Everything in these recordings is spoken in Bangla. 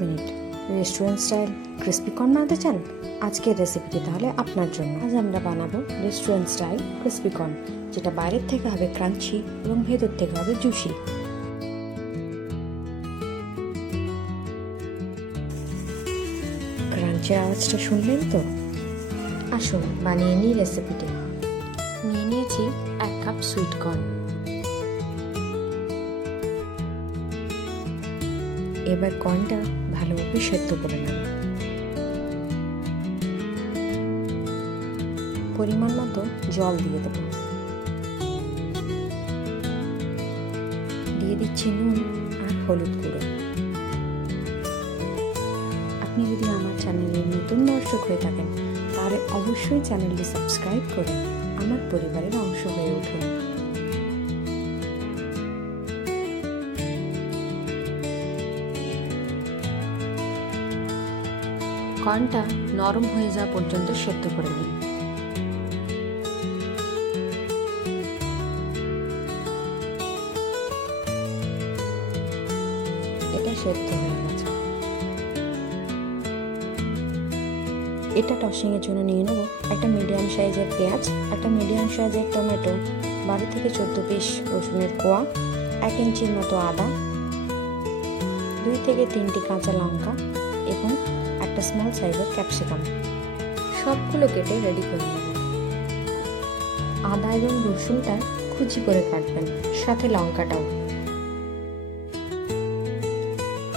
Minute. Restaurant style crispy corn বানাতে চান? আজকের রেসিপিটি তাহলে আপনার জন্য। আজ আমরা বানাবো রেস্টুরেন্ট স্টাইল ক্রিস্পি কর্ন, যেটা বাইরের থেকে হবে ক্রাঞ্চি এবং ভেতর থেকে হবে জুসি। ক্রাঞ্চের আওয়াজটা শুনলেন তো? আসুন বানিয়ে নিই রেসিপিটি। নিয়ে নিয়েছি 1 কাপ সুইট কর্ন। এবার কর্নটা ভালোভাবে সেদ্ধ করে নেব। পরিমাণ মতো জল দিয়ে দেব। দিয়ে দিচ্ছি নুন আর হলুদ গুঁড়ো। আপনি যদি আমার চ্যানেলে নতুন দর্শক হয়ে থাকেন তাহলে অবশ্যই চ্যানেলটি সাবস্ক্রাইব করে আমার পরিবারের অংশ হয়ে উঠুন। কর্নটা নরম হয়ে যাওয়া পর্যন্ত সেদ্ধ করে নিন। এটা সেদ্ধ হয়ে গেছে। এটা টসিং এর জন্য নিয়ে নেব একটা মিডিয়াম সাইজের পেঁয়াজ, একটা মিডিয়াম সাইজের টমেটো, 12 থেকে 14 পিস রসুনের কোয়া, 1 ইঞ্চির মতো আদা, 2 থেকে 3টি কাঁচা লঙ্কা এবং একটা স্মল সাইজের ক্যাপসিকাম। সবগুলো কেটে রেডি করে নেব। আদা এবং রসুনটা কুচি করে কাটবেন, সাথে লঙ্কাটাও।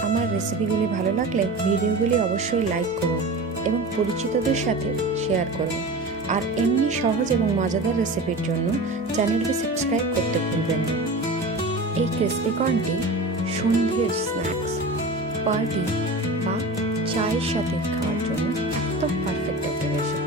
আমার রেসিপিগুলি ভালো লাগলে ভিডিওগুলি অবশ্যই লাইক করুন এবং পরিচিতদের সাথে শেয়ার করুন। আর এমনি সহজ এবং মজাদার রেসিপির জন্য চ্যানেলটি সাবস্ক্রাইব করতে ভুলবেন না। এই ক্রিস্পি কর্নটি সন্ধ্যের স্ন্যাক্স, পার্টি বা চায়ের সাথে খাওয়ার জন্য একদম পারফেক্ট একটা রেসিপি।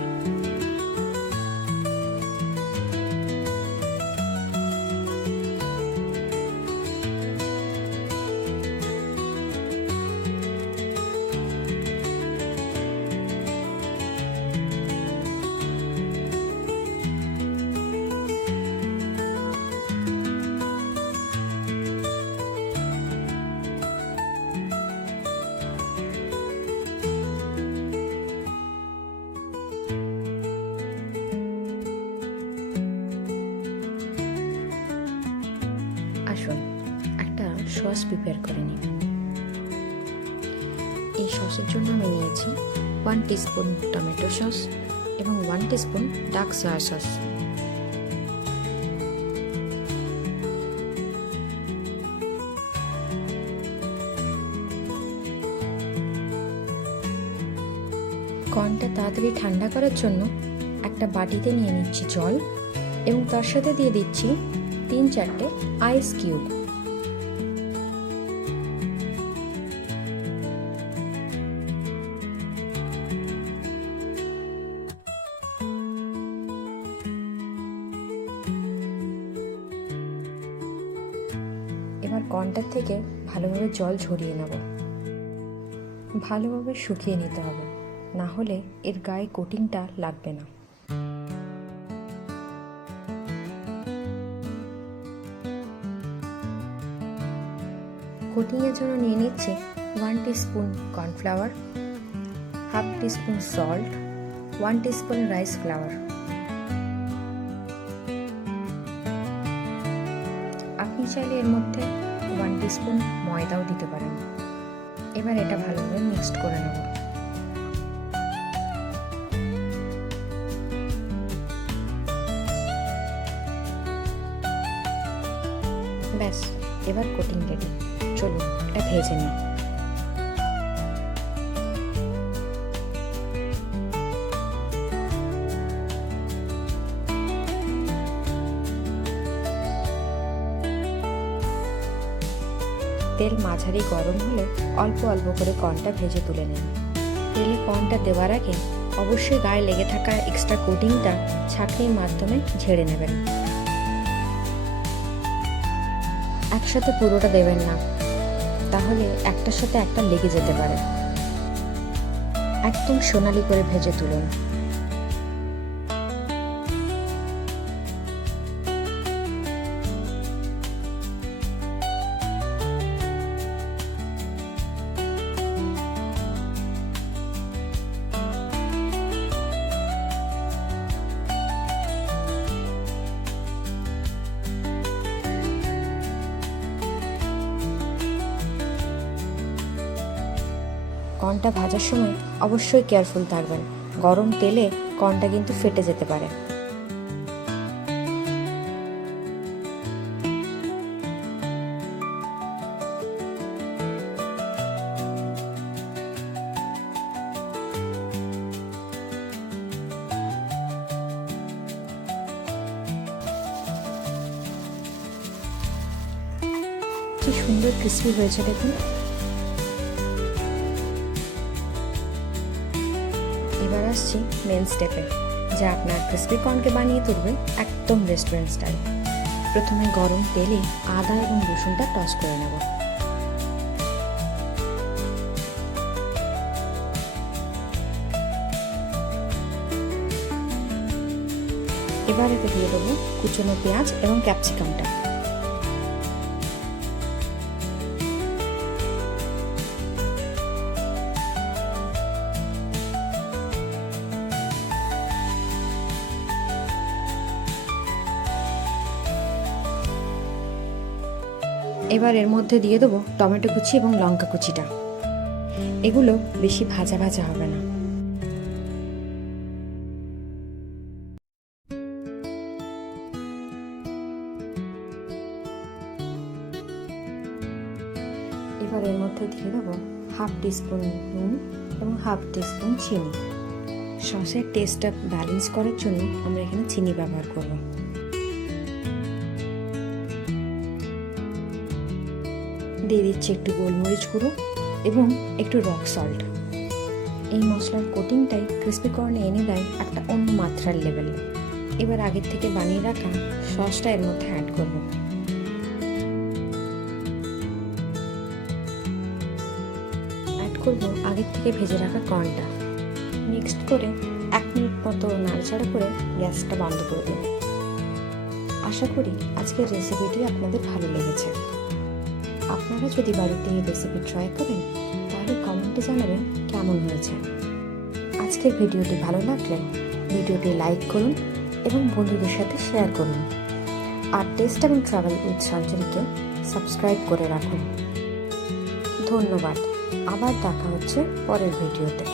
আসুন একটা সস প্রিপেয়ার করে নিই। এই সসের জন্য আমি নিয়েছি 1 টিস্পুন টমেটো সস এবং 1 টিস্পুন ডার্ক সয়া সস। কর্নটা তাড়াতাড়ি ঠান্ডা করার জন্য একটা বাটিতে নিয়ে নিচ্ছি জল এবং তার সাথে দিয়ে দিচ্ছি 3-4টে আইস কিউব। এবার কর্নটার থেকে ভালোভাবে জল ঝরিয়ে নেব। ভালোভাবে শুকিয়ে নিতে হবে, না হলে এর গায়ে কোটিংটা লাগবে না। কোটিংয়ের জন্য নিয়ে নিচ্ছি 1 teaspoon cornflour, half teaspoon salt, 1 teaspoon rice flower. আপনি চাইলে এর মধ্যে 1 টিস্পুন ময়দাও দিতে পারেন। এবার এটা ভালোভাবে মিক্সড করে নেব। ব্যাস, এবার কোটিং রেডি। চলুন এটা ভেজে নিই। তেল মাঝারি গরম হলে অল্প অল্প করে কর্নটা ভেজে তুলে নিন। তেলে কর্নটা দেওয়ার আগে অবশ্যই গায়ে লেগে থাকা এক্সট্রা কোটিংটা ছাঁকনির মাধ্যমে ঝেড়ে নেবেন। একসাথে পুরোটা দেবেন না, তাহলে একটার সাথে একটা লেগে যেতে পারে। একদম সোনালি করে ভেজে তুলুন। কর্নটা ভাজার সময় অবশ্যই কেয়ারফুল থাকবেন, গরম তেলে কর্নটা কিন্তু ফেটে যেতে পারে। কি সুন্দর ক্রিস্পি হয়েছে দেখুন। এবার আসছি মেন স্টেপে, যা আপনার ক্রিস্পি কর্নকে বানিয়ে তুলবে একদম রেস্টুরেন্ট স্টাইল। প্রথমে গরম তেলে আদা এবং রসুনটা টস করে নেব। এবার এতে দিয়ে দেবো কুচনো পেঁয়াজ এবং ক্যাপসিকামটা। এবার এর মধ্যে দিয়ে দেবো টমেটো কুচি এবং লঙ্কা কুচিটা। এগুলো বেশি ভাজা ভাজা হবে না। এবার এর মধ্যে দিয়ে দেবো হাফ টিস্পুন নুন এবং হাফ টিস্পুন চিনি। সসের টেস্টটা ব্যালেন্স করার জন্য আমরা এখানে চিনি ব্যবহার করব। দিয়ে দিচ্ছি একটু গোলমরিচ গুঁড়ো এবং একটু রক সল্ট। এই মশলার কোটিংটাই ক্রিস্পি কর্নে এনে দেয় একটা অন্য মাত্রার লেভেলে। এবার আগের থেকে বানিয়ে রাখা সসটা এর মধ্যে অ্যাড করব। অ্যাড করব আগের থেকে ভেজে রাখা কর্নটা। মিক্সড করে 1 মিনিট মতো নাড়াচাড়া করে গ্যাসটা বন্ধ করে দিন। আশা করি আজকের রেসিপিটি আপনাদের ভালো লেগেছে। আপনারা যদি বাড়িতে এই রেসিপি ট্রাই করেন তাহলে কমেন্টে জানাবেন কেমন হয়েছে। আজকের ভিডিওটি ভালো লাগলে ভিডিওটি লাইক করুন এবং বন্ধুদের সাথে শেয়ার করুন। আর টেস্ট এবং ট্রাভেল উইথ সঞ্জয়কে সাবস্ক্রাইব করে রাখুন। ধন্যবাদ। আবার দেখা হচ্ছে পরের ভিডিওতে।